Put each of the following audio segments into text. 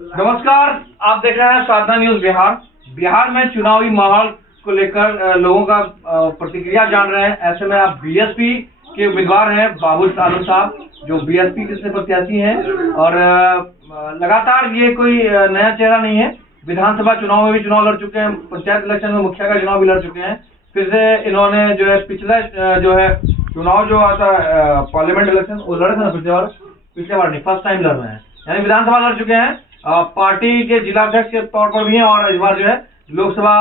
नमस्कार, आप देख रहे हैं साधना न्यूज बिहार। बिहार में चुनावी माहौल को लेकर लोगों का प्रतिक्रिया जान रहे हैं। ऐसे में आप बीएसपी के उम्मीदवार हैं बाबुल आलम साहब, जो बीएसपी के प्रत्याशी हैं और लगातार ये कोई नया चेहरा नहीं है। विधानसभा चुनाव में भी चुनाव लड़ चुके हैं, पंचायत इलेक्शन में मुखिया का चुनाव भी लड़ चुके हैं। फिर से इन्होंने जो है पिछले जो है चुनाव जो आता पार्लियामेंट इलेक्शन वो लड़े थे ना पिछले बार नहीं, फर्स्ट टाइम लड़ रहे हैं, यानी विधानसभा लड़ चुके हैं। पार्टी के जिलाध्यक्ष के तौर पर भी हैं और इस बार जो है लोकसभा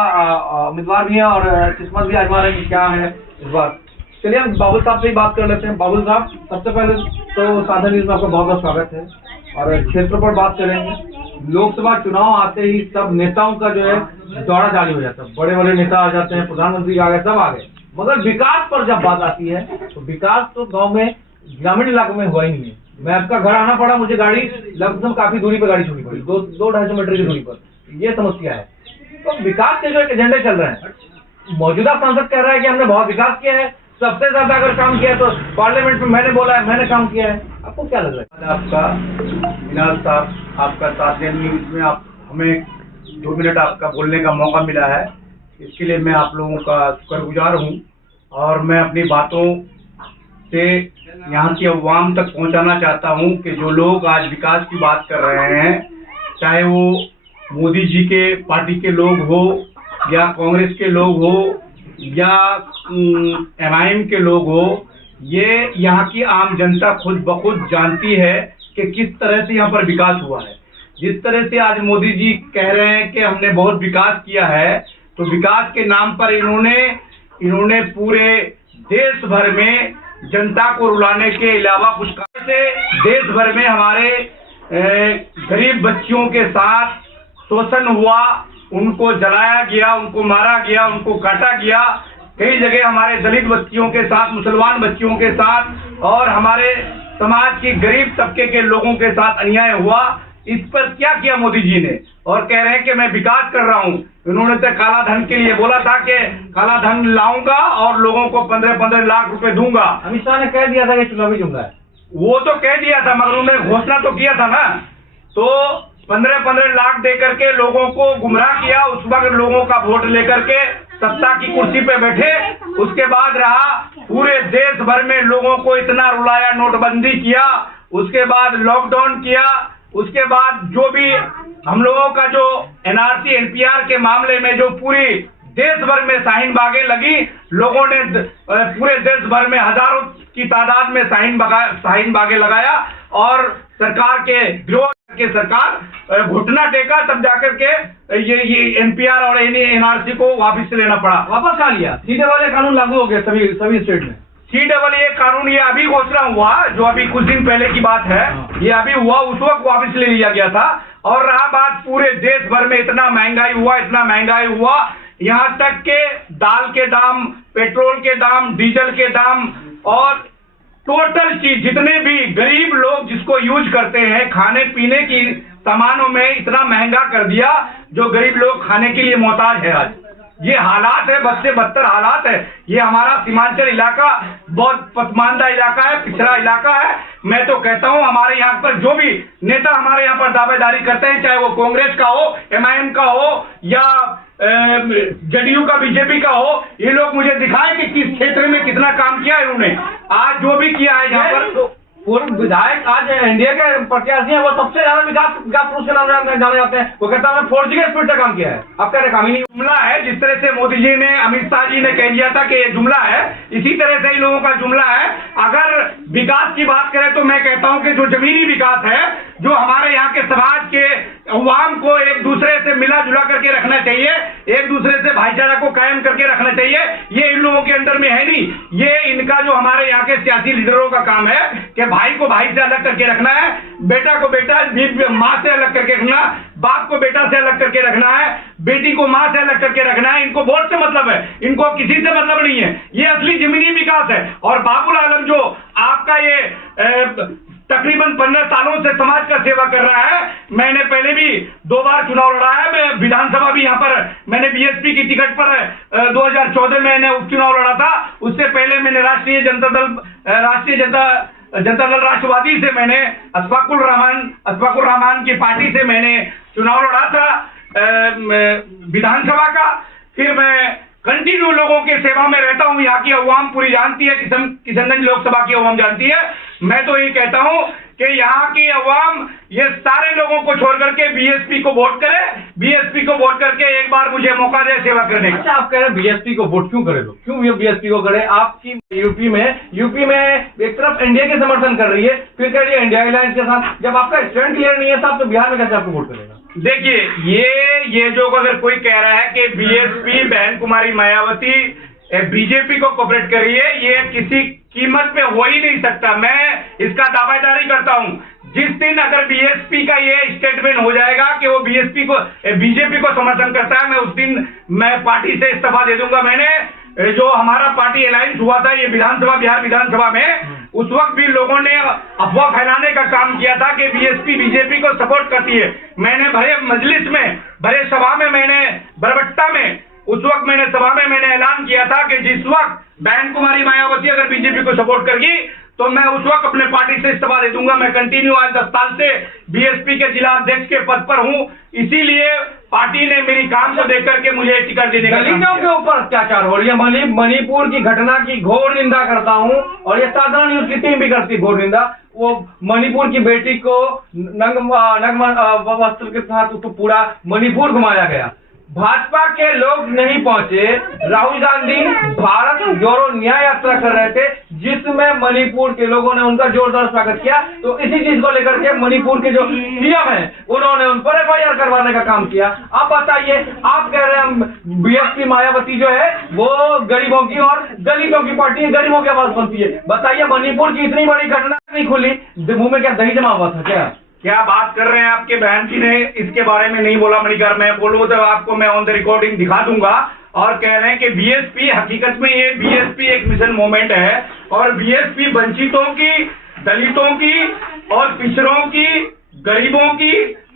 उम्मीदवार भी हैं और किस्मत भी आजमा रहे हैं कि क्या है इस बार। चलिए हम बाबुल साहब से ही बात कर लेते हैं। बाबुल साहब, सबसे पहले तो साधना न्यूज में आपका बहुत बहुत स्वागत है और क्षेत्र पर बात करेंगे। लोकसभा चुनाव आते ही सब नेताओं का जो है दौड़ा जारी हो जाता है, बड़े बड़े नेता आ जाते हैं, प्रधानमंत्री आ गए, सब आ गए, मगर विकास पर जब बात आती है तो विकास तो गाँव में ग्रामीण इलाकों में हुआ ही नहीं है। मैं आपका घर आना पड़ा, मुझे गाड़ी लगभग काफी दूरी पर गाड़ी छोड़नी पड़ी, 200-250 मीटर की दूरी पर। ये समस्या है। तो विकास के जो एक एजेंडे चल रहे हैं, मौजूदा सांसद कह रहा है कि हमने बहुत विकास किया है, सबसे ज्यादा अगर काम किया है तो पार्लियामेंट में मैंने बोला है, मैंने काम किया है। आपको क्या लग रहा है? आपका विनाल साहब, आपका साथ न्यूज में आप हमें 2 मिनट आपका बोलने का मौका मिला है, इसके लिए मैं आप लोगों का शुक्रगुजार हूँ। और मैं अपनी बातों से यहाँ की अवाम तक पहुँचाना चाहता हूँ कि जो लोग आज विकास की बात कर रहे हैं, चाहे वो मोदी जी के पार्टी के लोग हो या कांग्रेस के लोग हो या एमआईएम के लोग हो, ये यहाँ की आम जनता खुद ब खुद जानती है कि किस तरह से यहाँ पर विकास हुआ है। जिस तरह से आज मोदी जी कह रहे हैं कि हमने बहुत विकास किया है, तो विकास के नाम पर इन्होंने पूरे देश भर में जनता को रुलाने के अलावा कुछ से देश भर में हमारे गरीब बच्चियों के साथ शोषण हुआ, उनको जलाया गया, उनको मारा गया, उनको काटा गया। कई जगह हमारे दलित बच्चियों के साथ, मुसलमान बच्चियों के साथ और हमारे समाज की गरीब तबके के लोगों के साथ अन्याय हुआ। इस पर क्या किया मोदी जी ने? और कह रहे हैं कि मैं विकास कर रहा हूं। इन्होंने तो काला धन के लिए बोला था कि काला धन लाऊंगा और लोगों को 15-15 लाख रुपए दूंगा। अमित शाह ने कह दिया था कि चुनावी जुमला है, वो तो कह दिया था, मगर उन्होंने घोषणा तो किया था ना। तो 15-15 लाख दे करके लोगों को गुमराह किया। उस वक्त लोगों का वोट लेकर के सत्ता की कुर्सी पे बैठे। उसके बाद रहा, पूरे देश भर में लोगों को इतना रुलाया, नोटबंदी किया, उसके बाद लॉकडाउन किया, उसके बाद जो भी हम लोगों का जो एनआरसी एनपीआर के मामले में जो पूरी देश भर में शाहीन बागें लगी, लोगों ने पूरे देश भर में हजारों की तादाद में शाहीन बागें लगाया और सरकार के विरोध के सरकार घुटना टेका, तब जाकर के ये एनपीआर और एनआरसी को वापस लेना पड़ा। वापस खा लिया। सीधे वाले कानून लागू हो गए सभी स्टेट में। CAA कानून ये अभी घोषणा हुआ, जो अभी कुछ दिन पहले की बात है, ये अभी हुआ, उस वक्त वापस ले लिया गया था। और रहा बात, पूरे देश भर में इतना महंगाई हुआ, यहाँ तक के दाल के दाम, पेट्रोल के दाम, डीजल के दाम और टोटल चीज, जितने भी गरीब लोग जिसको यूज करते हैं, खाने पीने की सामानों में इतना महंगा कर दिया, जो गरीब लोग खाने के लिए मोहताज है। आज ये हालात है, बद से बदतर हालात है। ये हमारा सीमांचल इलाका बहुत पसमानदा इलाका है, पिछड़ा इलाका है। मैं तो कहता हूं, हमारे यहाँ पर जो भी नेता हमारे यहाँ पर दावेदारी करते हैं, चाहे वो कांग्रेस का हो, एमआईएम का हो या जेडीयू का, बीजेपी का हो, ये लोग मुझे दिखाएं कि किस क्षेत्र में कितना काम किया है इन्होंने। आज जो भी किया है यहाँ पर, पूर्व विधायक आज इंडिया के प्रत्याशी हैं, वो सबसे ज्यादा विकास पुरुष के नाम जाने जाते हैं। वो कहता है 4G के स्पीड से काम किया है। अब कह रहे काम ही नहीं। जुमला है, जिस तरह से मोदी जी ने, अमित शाह जी ने कह दिया था कि ये जुमला है, इसी तरह से इन लोगों का जुमला है। अगर विकास की बात करें तो मैं कहता हूं कि जो जमीनी विकास है, जो हमारे यहाँ के समाज के अवाम को एक दूसरे से मिला जुला करके रखना चाहिए, एक दूसरे से भाईचारा को कायम करके रखना चाहिए, ये इन लोगों के अंदर में है नहीं। ये इनका जो हमारे यहाँ के सियासी लीडरों का काम है कि भाई को भाई से अलग करके रखना है, बेटा को बेटा, माँ से अलग करके रखना, बाप को बेटा से अलग करके रखना है, बेटी को माँ से अलग करके रखना है। इनको वोट से मतलब है, इनको किसी से मतलब नहीं है। ये असली जमीनी विकास है। और बाबुल आलम जो आपका ये तकरीबन 15 सालों से समाज का सेवा कर रहा है, मैंने पहले भी 2 बार चुनाव लड़ा है, मैं विधानसभा भी यहाँ पर मैंने बीएसपी की टिकट पर 2014 में मैंने उपचुनाव लड़ा था। उससे पहले मैंने राष्ट्रीय जनता जनता दल राष्ट्रवादी से मैंने अशफाकुर रहमान की पार्टी से मैंने चुनाव लड़ा था विधानसभा का। फिर मैं कंटिन्यू लोगों के सेवा में रहता हूं। यहाँ की अवाम पूरी जानती है, किशनगंज लोकसभा की अवाम जानती है। मैं तो ये कहता हूं कि यहाँ की अवाम ये सारे लोगों को छोड़ करके बीएसपी को वोट करे, बीएसपी को वोट करके एक बार मुझे मौका दे सेवा करने का। अच्छा, आप कह रहे हैं बीएसपी को वोट क्यों करे लोग, क्यों ये बीएसपी को करे? आपकी यूपी में एक तरफ एनडीए के समर्थन कर रही है, फिर कह रही है इंडिया अलायंस के साथ। जब आपका स्टैंड क्लियर नहीं है साहब, तो बिहार में कैसे आपको वोट करेगा? देखिए, ये जो अगर कोई कह रहा है कि बीएसपी बहन कुमारी मायावती बीजेपी को कोऑपरेट कर रही है, ये किसी कीमत पे हो ही नहीं सकता। मैं इसका दावेदारी करता हूं, जिस दिन अगर बीएसपी का ये स्टेटमेंट हो जाएगा कि वो बीजेपी को समर्थन करता है, मैं उस दिन मैं पार्टी से इस्तीफा दे दूंगा। मैंने जो हमारा पार्टी अलायंस हुआ था ये बिहार विधानसभा में, उस वक्त भी लोगों ने अफवाह फैलाने का काम किया था कि बीएसपी बीजेपी को सपोर्ट करती है। मैंने भरे मजलिस में, भरे सभा में, मैंने बरबट्टा में, उस वक्त मैंने सभा में मैंने ऐलान किया था कि जिस वक्त बहन कुमारी मायावती अगर बीजेपी को सपोर्ट करेगी तो मैं उस वक्त अपने पार्टी से इस्तीफा दे दूंगा। मैं कंटिन्यू आज 10 साल से बीएसपी के जिला अध्यक्ष के पद पर हूं, इसीलिए पार्टी ने मेरी काम को देख करके मुझे टिकट देने का। दलितों के ऊपर अत्याचार हो रही है। मणिपुर की घटना की घोर निंदा करता हूं, और ये साधारण न्यूज की टीम भी करती है घोर निंदा। वो मणिपुर की बेटी को नग्न वस्त्र के साथ तो पूरा मणिपुर घुमाया गया। भाजपा के लोग नहीं पहुंचे। राहुल गांधी भारत जोड़ो न्याय यात्रा कर रहे थे, जिसमें मणिपुर के लोगों ने उनका जोरदार स्वागत किया। तो इसी चीज को लेकर के मणिपुर के जो सीएम हैं उन्होंने उन पर एफआईआर करवाने का काम किया। आप बताइए, आप कह रहे हैं बीएसपी मायावती जो है वो गरीबों की और दलितों की पार्टी है, गरीबों की आवाज बनती है। बताइए, मणिपुर की इतनी बड़ी घटना नहीं खुली, मुंह में क्या दही जमा हुआ था क्या बात कर रहे हैं? आपके बहन जी ने इसके बारे में नहीं बोला मणिकर, मैं बोलूँ तो आपको मैं ऑन द रिकॉर्डिंग दिखा दूंगा। और कह रहे हैं कि बीएसपी, हकीकत में ये बीएसपी एक मिशन मूवमेंट है, और बीएसपी वंचितों की, दलितों की और पिछड़ों की, गरीबों की,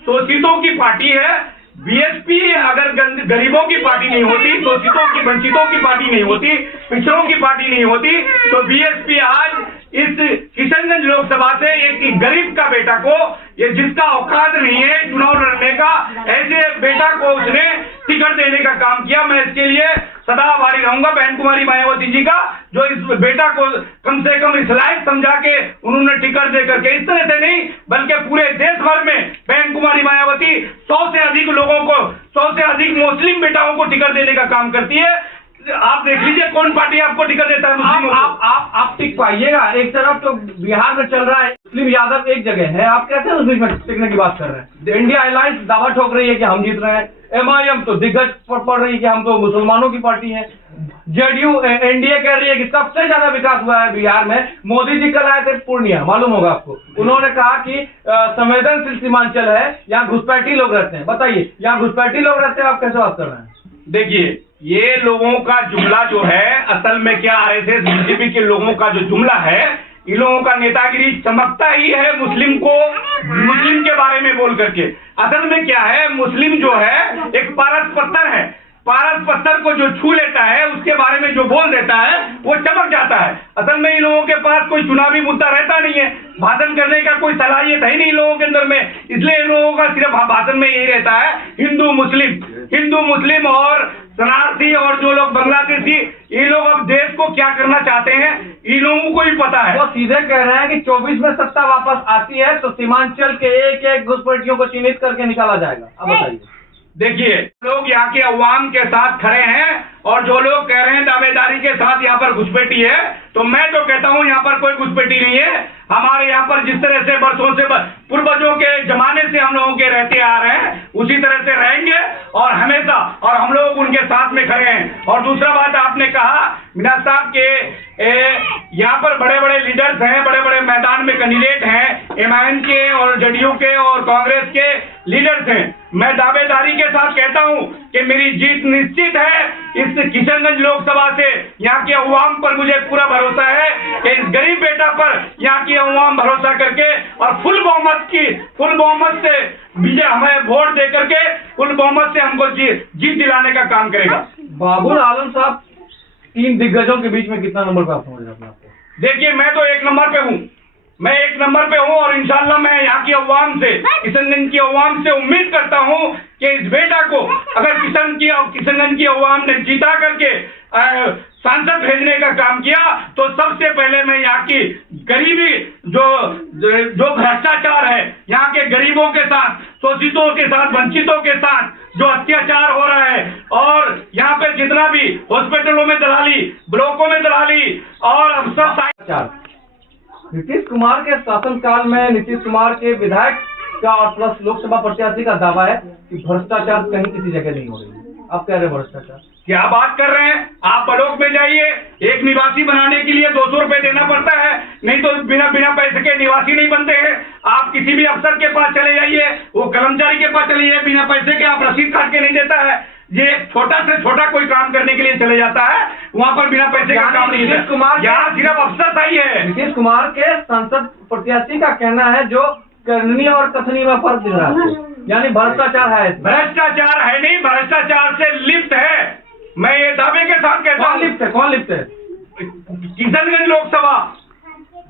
शोषितों की पार्टी है। बीएसपी अगर गरीबों की पार्टी नहीं होती, शोषितों की, वंचितों की पार्टी नहीं होती, पिछड़ों की पार्टी नहीं होती, तो बीएसपी आज इस किशनगंज लोकसभा से एक गरीब का बेटा को, ये जिसका औकात नहीं है चुनाव लड़ने का, ऐसे बेटा को उसने टिकट देने का काम किया। मैं इसके लिए सदा आभारी रहूंगा बहन कुमारी मायावती जी का, जो इस बेटा को कम से कम इस लायक समझा के उन्होंने टिकट दे करके, इस तरह से नहीं बल्कि पूरे देश भर में बहन कुमारी मायावती 100 से अधिक लोगों को, 100 से अधिक मुस्लिम बेटाओं को टिकट देने का काम करती है। आप देख लीजिए कौन पार्टी आपको टिकट देता है। आप टिक पाइएगा। एक तरफ तो बिहार में चल रहा है मुस्लिम यादव एक जगह है, आप कैसे उस बीच में टिकने की बात कर रहे हैं? इंडिया अलायंस दावा ठोक रही है कि हम जीत रहे हैं, एमआईएम तो दिग्गज पढ़ रही है कि हम तो मुसलमानों की पार्टी है, जेडीयू एनडीए कह रही है कि सबसे ज्यादा विकास हुआ है बिहार में। मोदी जी कल आए थे पूर्णिया, मालूम होगा आपको, उन्होंने कहा कि संवेदनशील सीमांचल है, यहाँ घुसपैठी लोग रहते हैं। बताइए, यहाँ घुसपैठी लोग रहते हैं, आप कैसे बात कर रहे हैं? देखिए, ये लोगों का जुमला जो है, असल में क्या आरएसएस बीजेपी के लोगों का जो जुमला है, इन लोगों का नेतागिरी चमकता ही है मुस्लिम के बारे में बोल करके। असल में क्या है, मुस्लिम जो है एक पारस पत्थर है, पारस पत्थर को जो छू लेता है उसके बारे में जो बोल देता है वो चमक जाता है। असल में इन लोगों के पास कोई चुनावी मुद्दा रहता नहीं है, भाषण करने का कोई सलाहियत है नहीं इन लोगों के अंदर में, इसलिए इन लोगों का सिर्फ भाषण में यही रहता है हिंदू मुस्लिम और शरणार्थी और जो लोग बांग्लादेशी, ये लोग अब देश को क्या करना चाहते हैं इन लोगों को भी पता है। वो सीधे कह रहे हैं कि 24 में सत्ता वापस आती है तो सीमांचल के एक एक घुसपैठियों को चिन्हित करके निकाला जाएगा। अब बताइए, देखिए, लोग यहाँ के अवाम के साथ खड़े हैं और जो लोग कह रहे हैं दावेदारी के साथ यहाँ पर घुसपैठी है, तो मैं तो कहता हूँ यहाँ पर कोई घुसपैठी नहीं है। हमारे यहाँ पर जिस तरह से बरसों से पूर्वजों के जमाने से हम लोगों के रहते आ रहे हैं उसी तरह से रहेंगे और हमेशा, और हम लोग उनके साथ में खड़े हैं। और दूसरा बात आपने कहा मीना साहब के यहाँ पर बड़े बड़े लीडर्स हैं, बड़े बड़े मैदान में कैंडिडेट हैं, एमआईएम के और जेडीयू के और कांग्रेस के लीडर्स हैं। मैं दावेदारी के साथ कहता हूं कि मेरी जीत निश्चित है इस किशनगंज लोकसभा से। यहाँ के अवाम पर मुझे पूरा भरोसा है कि इस गरीब बेटा पर यहाँ की अवाम भरोसा करके और फुल बहुमत से विजय हमें वोट दे करके फुल बहुमत से हमको जीत दिलाने का काम करेगा। बाबुल आलम साहब, 3 दिग्गजों के बीच में कितना नंबर प्राप्त हो जाता है आपको? देखिए, मैं तो 1 नंबर पे हूँ, मैं 1 नंबर पे हूँ और इंशाल्लाह मैं यहाँ की अवाम से, किशनगंज की अवाम से उम्मीद करता हूँ कि इस बेटा को अगर किशनगंज की अवाम ने जीता करके सांसद भेजने का काम किया तो सबसे पहले मैं यहाँ की गरीबी जो भ्रष्टाचार है, यहाँ के गरीबों के साथ, शोषितों के साथ, वंचितों के साथ जो अत्याचार हो रहा है, और यहाँ पे जितना भी हॉस्पिटलों में दलाली, ब्लॉकों में दलाली और अफसर। नीतीश कुमार के शासनकाल में नीतीश कुमार के विधायक का और प्लस लोकसभा प्रत्याशी का दावा है कि भ्रष्टाचार कहीं किसी जगह नहीं हो रही है। आप कह रहे हैं भ्रष्टाचार, क्या बात कर रहे हैं आप? ब्लॉक में जाइए, एक निवासी बनाने के लिए 200 रुपए देना पड़ता है, नहीं तो बिना पैसे के निवासी नहीं बनते हैं। आप किसी भी अफसर के पास चले जाइए, वो कर्मचारी के पास चले जाइए, बिना पैसे के आप रसीद काट के नहीं देता है। ये छोटा से छोटा कोई काम करने के लिए चले जाता है, वहाँ पर बिना पैसे का काम नहीं। नीतीश कुमार यहाँ सिर्फ अफसर सही है। नीतीश कुमार के संसद प्रत्याशी का कहना है जो करनी और कथनी में फर्क दिख रहा है, यानी भ्रष्टाचार है। भ्रष्टाचार है नहीं, भ्रष्टाचार से लिप्त है। मैं ये दावे के साथ कहता हूँ। कौन लिप्त है? किशनगंज लोकसभा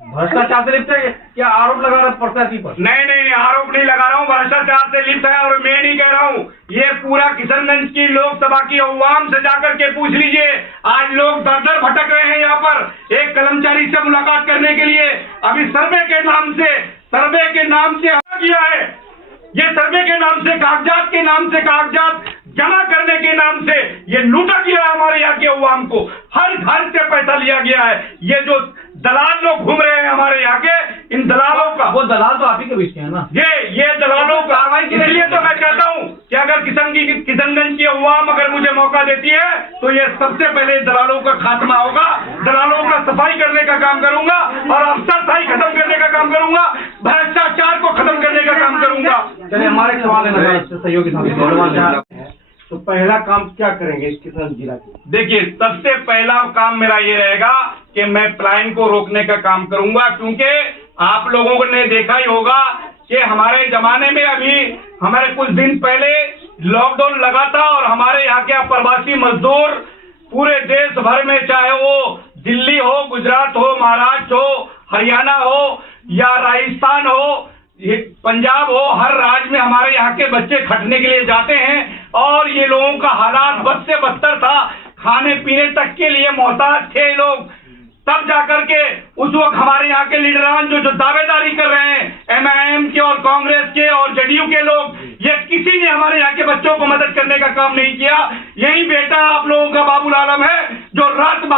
भ्रष्टाचार से लिप्त है। क्या आरोप लगा रहा प्रत्याशी पर? नहीं, आरोप नहीं लगा रहा हूँ, भ्रष्टाचार से लिप्त है। और मैं नहीं कह रहा हूँ, ये पूरा किशनगंज की लोकसभा की अवाम से जाकर के पूछ लीजिए। आज लोग दर भटक रहे हैं यहाँ पर एक कर्मचारी से मुलाकात करने के लिए। अभी सर्वे के नाम से किया है, ये सर्वे के नाम से, कागजात के नाम से, कागजात जमा करने के नाम से ये लूटा गया है हमारे यहाँ के अवाम को। हर घर से पैसा लिया गया है। ये जो दलाल लोग घूम रहे हैं हमारे यहाँ के, इन दलालों का, वो दलाल तो आप ही के बीच के हैं ना, ये दलालों का। इसलिए तो मैं कहता हूँ कि अगर किशनगंज की अवाम अगर मुझे मौका देती है तो ये सबसे पहले दलालों का खात्मा होगा, दलालों का सफाई करने का काम करूंगा और अफसरशाही खत्म करने का काम करूंगा, भ्रष्टाचार को खत्म करने का काम करूंगा। चलिए हमारे सवाल है सहयोगी, तो पहला काम क्या करेंगे इस किशनगंज जिला के? देखिए, सबसे पहला काम मेरा ये रहेगा कि मैं पलायन को रोकने का काम करूंगा, क्योंकि आप लोगों ने देखा ही होगा कि हमारे जमाने में अभी हमारे कुछ दिन पहले लॉकडाउन लगा था और हमारे यहाँ के प्रवासी मजदूर पूरे देश भर में, चाहे वो दिल्ली हो, गुजरात हो, महाराष्ट्र हो, हरियाणा हो या राजस्थान हो, ये पंजाब हो, हर राज्य में हमारे यहाँ के बच्चे खटने के लिए जाते हैं। और ये लोगों का हालात बद से बदतर था, खाने पीने तक के लिए मोहताज थे लोग। तब जाकर के उस वक्त हमारे यहाँ के लीडरान जो दावेदारी कर रहे हैं, MIM के और कांग्रेस के और JDU के लोग, ये किसी ने हमारे यहाँ के बच्चों को मदद करने का काम नहीं किया। यही बेटा आप लोगों का बाबुल आलम है जो रात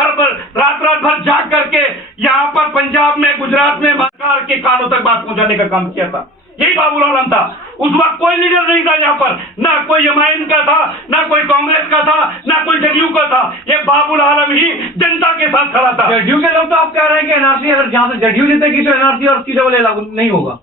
रात भर जाग करके यहाँ पर पंजाब में, गुजरात में सरकार के कानों तक बात पहुंचाने का काम किया था। यही बाबुल आलम था। उस वक्त कोई लीडर नहीं था यहाँ पर, ना कोई MIM का था, ना कोई कांग्रेस का था, ना कोई JDU का था। ये बाबुल आलम ही जनता के साथ खड़ा था। JDU के लोग तो आप कह रहे हैं कि NRC, अगर जहाँ से JDU जीतेगी तो NRC और CAA लागू नहीं होगा।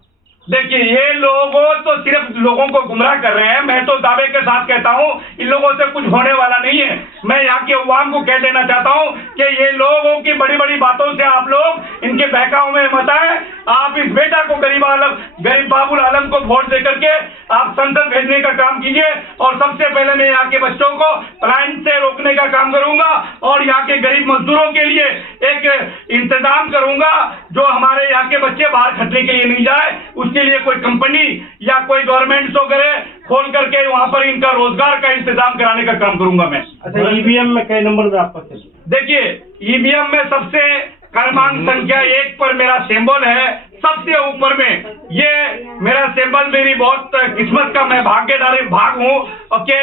देखिए, ये लोगों तो सिर्फ लोगों को गुमराह कर रहे हैं। मैं तो दावे के साथ कहता हूं इन लोगों से कुछ होने वाला नहीं है। मैं यहाँ के अवाम को कह देना चाहता हूं कि ये लोगों की बड़ी बड़ी बातों से आप लोग इनके बहकाव में मत आए। आप इस बेटा को गरीब बाबुल आलम को वोट देकर के आप संसद भेजने का काम कीजिए। और सबसे पहले मैं यहाँ के बच्चों को पलायन से रोकने का काम करूंगा और यहाँ के गरीब मजदूरों के लिए एक इंतजाम करूंगा जो हमारे यहाँ के बच्चे बाहर खटने के लिए नहीं जाए। उसके लिए कोई कंपनी या कोई गवर्नमेंट वगैरह खोल करके वहाँ पर इनका रोजगार का इंतजाम कराने का काम करूंगा मैं। अच्छा, EVM में कई नंबर में आपका चलिए? देखिए, EVM में सबसे क्रमांक संख्या 1 पर मेरा सिंबल है, सबसे ऊपर में। ये मेरा सिंबल, मेरी बहुत किस्मत का मैं भाग्यशाली भाग हूँ कि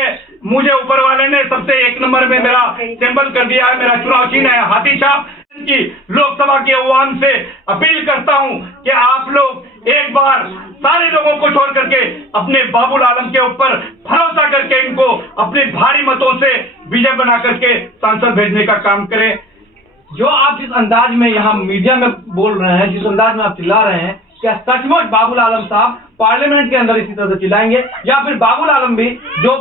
मुझे ऊपर वाले ने सबसे 1 नंबर में मेरा सिंबल कर दिया है। मेरा चुनाव चिन्ह है हाथी छाप। की लोकसभा के अवाम से अपील करता हूं कि आप लोग एक बार सारे लोगों को छोड़ करके अपने बाबुल आलम के ऊपर भरोसा करके इनको अपने भारी मतों से विजय बना करके सांसद भेजने का काम करें। जो आप जिस अंदाज में यहाँ मीडिया में बोल रहे हैं, जिस अंदाज में आप चिल्ला रहे हैं, क्या सचमुच बाबुल आलम साहब पार्लियामेंट के अंदर इसी तरह से चिल्लाएंगे, या फिर बाबुल आलम भी जो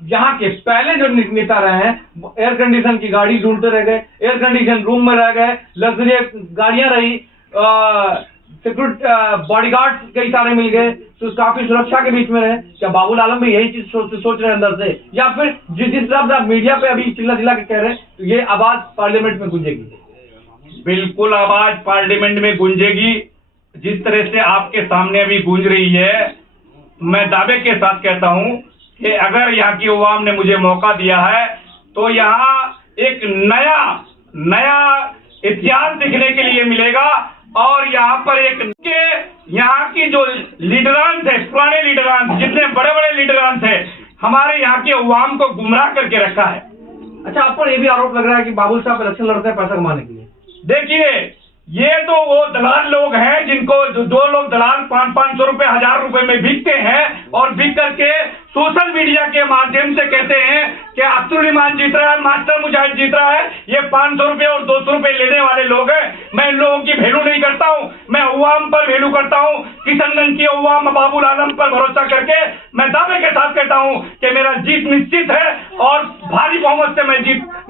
यहाँ के पहले जो नेता रहे हैं, एयर कंडीशन की गाड़ी ढूंढते रह गए, एयर कंडीशन रूम में रह गए, लग्जरियस गाड़ियां रही, सिक्योरिटी बॉडीगार्ड कई सारे मिल गए, तो काफी सुरक्षा के बीच में रहे? क्या बाबुल आलम भी यही चीज सोच रहे हैं अंदर से, या फिर जिस तरह से आप मीडिया पे अभी चिल्ला के कह रहे हैं, तो ये आवाज पार्लियामेंट में गूंजेगी? बिल्कुल आवाज पार्लियामेंट में गूंजेगी। जिस तरह से आपके सामने अभी गूंज रही है, मैं दावे के साथ कहता हूं कि अगर यहाँ की अवाम ने मुझे मौका दिया है तो यहाँ एक नया इतिहास दिखने के लिए मिलेगा। और यहाँ पर यहाँ की जो लीडरान थे, पुराने लीडरान, जितने बड़े बड़े लीडरान थे, हमारे यहाँ की अवाम को गुमराह करके रखा है। अच्छा, आप पर ये भी आरोप लग रहा है कि बाबुल साहब इलेक्शन लड़ते हैं पैसा कमाने के लिए। देखिए, ये तो वो दलाल लोग हैं जिनको जो लोग दलाल 500 रुपए, 1000 रुपए में बिकते हैं और बिक करके सोशल मीडिया के माध्यम से कहते हैं कि अब्दुल ईमान जीत रहा है, मास्टर मुजाहिद जीत रहा है। ये 500 रुपए और 200 रुपए लेने वाले लोग हैं। मैं इन लोगों की वैल्यू नहीं करता हूं, मैं अवाम पर वैल्यू करता हूं। किशनगंज की अवाम बाबुल आलम पर भरोसा करके मैं दावे के साथ कहता हूं कि मेरा जीत निश्चित है और भारी बहुमत से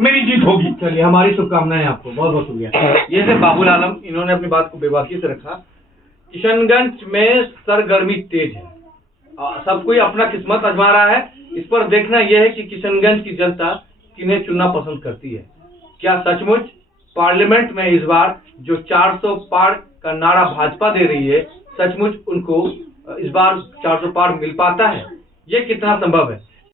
मेरी जीत होगी। चलिए, हमारी शुभकामनाएं आपको, बहुत बहुत शुक्रिया। ये थे बाबुल आलम, इन्होंने अपनी बात को बेबाकी से रखा। किशनगंज में सरगर्मी तेज है, सब कोई अपना किस्मत आजमा रहा है। इस पर देखना यह है कि किशनगंज की जनता किन्हें चुनना पसंद करती है। क्या सचमुच पार्लियामेंट में इस बार जो 400 पार का नारा भाजपा दे रही है, सचमुच उनको इस बार 400 पार मिल पाता है? ये कितना संभव है?